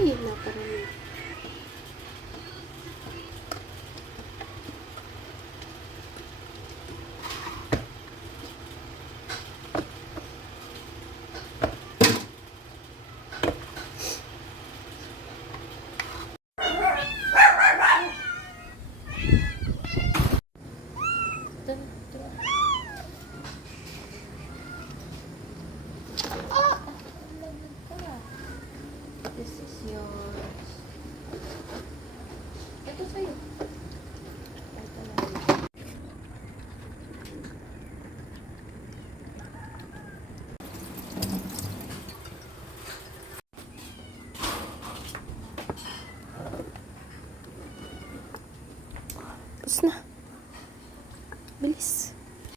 Ay, naparami. This is yours. Ito sa'yo. Ito na. Tapos na.